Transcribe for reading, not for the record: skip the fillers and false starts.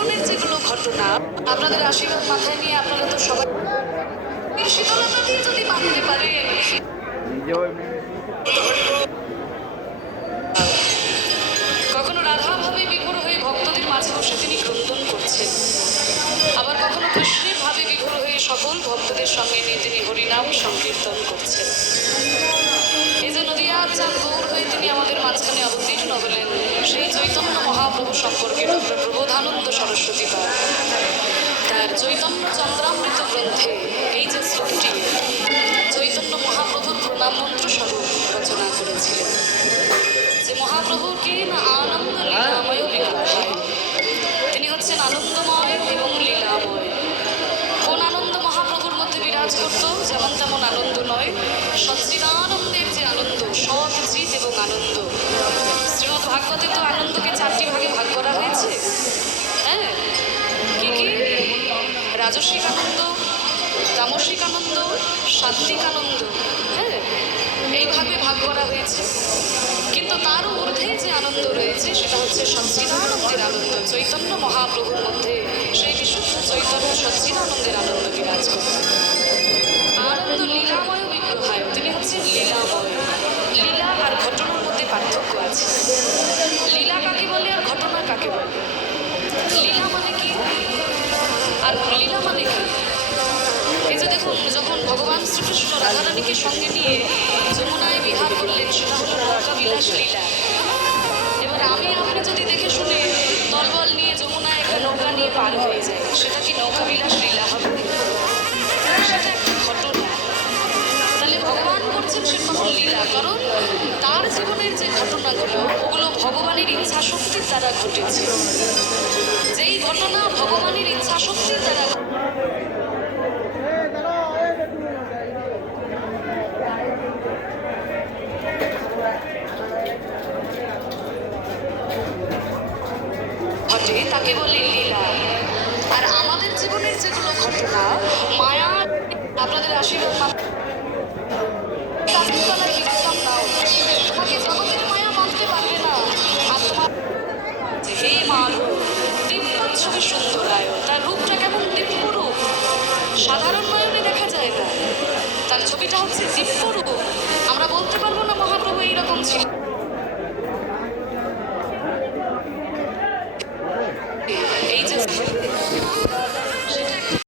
জীবনের যেগুলো ঘটনা, আপনাদের আশীর্বাদ মাথায় নিয়ে আপনারা তো সবাই শীতলতা দিয়ে যদি মানতে পারেন, কখনো রাধা ভাবে বিভোর হয়ে ভক্তদের মাঝে বসে তিনি ক্রন্দন করছেন, আবার কখনো কৃষ্ণের ভাবে বিভোর হয়ে সকল ভক্তদের সঙ্গে নিয়ে তিনি হরিনাম সংকীর্তন করছেন। এই যে নদিয়ার চাঁদ গৌর হয়ে তিনি আমাদের মাঝখানে অবতীর্ণ হলেন, সেই চৈতন্য মহাপ্রভু সম্পর্কে ডক্টর প্রবোধানন্দ সরস্বতী পাল তার চৈতন্য চন্দ্রামৃত গ্রন্থে এই যে শ্লোকটি চৈতন্য মহাপ্রভুর প্রণাম মন্ত্র স্বরূপ রচনা করেছিলেন, যে মহাপ্রভুকে না আনন্দ লীলাময় বিগ্রহায়, তিনি হচ্ছেন আনন্দময় এবং লীলাময়। কোন আনন্দ মহাপ্রভুর মধ্যে বিরাজ করত? যেমন তেমন আনন্দ নয়, সচ্চিদানন্দের যে আনন্দ, সৎ চিৎ এবং আনন্দ। শ্রীমদ্ ভাগবতে তো আনন্দকে 4টি ভাগে ভাগ করা হয়েছে। হ্যাঁ, কি কি? রাজসিক আনন্দ, তামসিক আনন্দ, সাত্বিক আনন্দ। হ্যাঁ, এইভাবে ভাগ করা হয়েছে। কিন্তু তার ঊর্ধ্বে যে আনন্দ রয়েছে সেটা হচ্ছে সচ্চিদানন্দের আনন্দ। চৈতন্য মহাপ্রভুর মধ্যে সেই বিশুদ্ধ চৈতন্য সচ্চিদানন্দের আনন্দ বিরাজ করত। আনন্দ লীলাময় বিগ্রহায়, তিনি হচ্ছেন লীলাময়। লীলা আর ঘটনার মধ্যে পার্থক্য আছে। লীলা কাকে বলে আর ঘটনা কাকে বলে? লীলা মানে কি আর লীলা মানে কি? এই যে দেখুন, যখন ভগবান শ্রীকৃষ্ণ রাধারানীকে সঙ্গে নিয়ে যমুনায় বিহার করলেন, সেটা হলো নৌকা বিলাস লীলা। এবার আমি আপনি যদি দেখে শুনে দলবল নিয়ে যমুনায় একটা নৌকা নিয়ে পার হয়ে যায়, সেটা কি নৌকা বিলাস লীলা হবে? সেটা একটা ঘটনা। তাহলে ভগবান করছেন সেটা হল লীলা, কারণ তার জীবনের যে ঘটনাগুলো ওগুলো ভগবানের ইচ্ছা শক্তির দ্বারা ঘটেছে। যেই ঘটনা ভগবানের ইচ্ছা শক্তির দ্বারা ঘটে তাকে বলে লীলা। আর আমাদের জীবনের যেগুলো ঘটনা মায়া, আপনাদের আশীর্বাদ তোমাকে জগতের মায়া মানতে পারবে না। আর তোমার হে মারু দিব্যচ্ছবি সুন্দরায়, তার রূপটা কেমন দিব্য রূপ, সাধারণ নয়নে দেখা যায় না, তার ছবিটা হচ্ছে দিব্য রূপ। আমরা বলতে পারবো না মহাপ্রভু এইরকম ছিল। এই যে